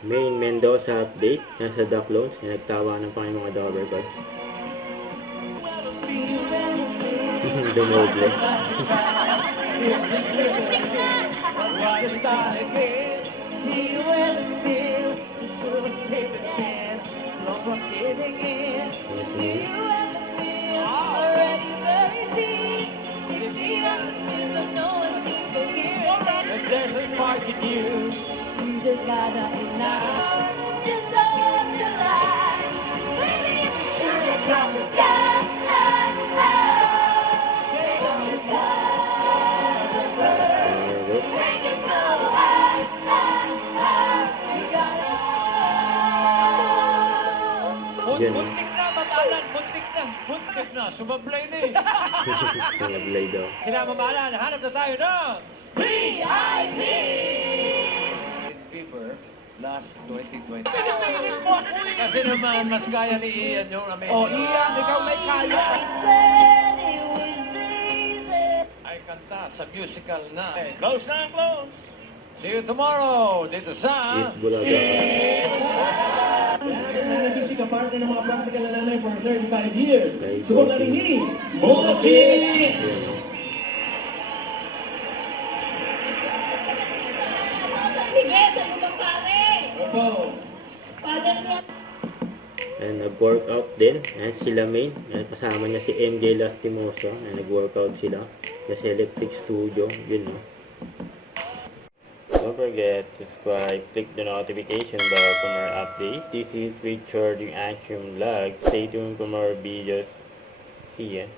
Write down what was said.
Main Mendoza update. Nasa The Clones. Nagtawanan pa yung mga Dover Gods. Dumoble. You just gotta ignite, just open the light, baby, shoot it from the sky, from the sky, make it so high, you gotta Buntik na, mamalan, buntik na, sumablay na eh. Sumablay daw. Sila mamalan, hanap na tayo ng VIP! Fever last 2020. Kasi naman, mas kaya ni Ian yung amazing. Oh, Ian, ikaw may kaya. Said it was easy. Ay kanta sa musical na. Close na ang close. See you tomorrow dito sa... Eat Bulaga. Nag-isip ka parte ng mga practical na nanay for 35 years. Ay, Subok na rin ni Bossy! Sige, sa mga pare! Opo. Father niya. And nag-workout din. Ayan sila main. Ayan, kasama niya si MJ Lastimoso. Ayan, nag-workout sila. Sa Electric Studio. Yun, no? Don't forget to subscribe, click the notification bell for more updates. This is Richard, yung Action Vlog. Stay tuned for more videos. See ya.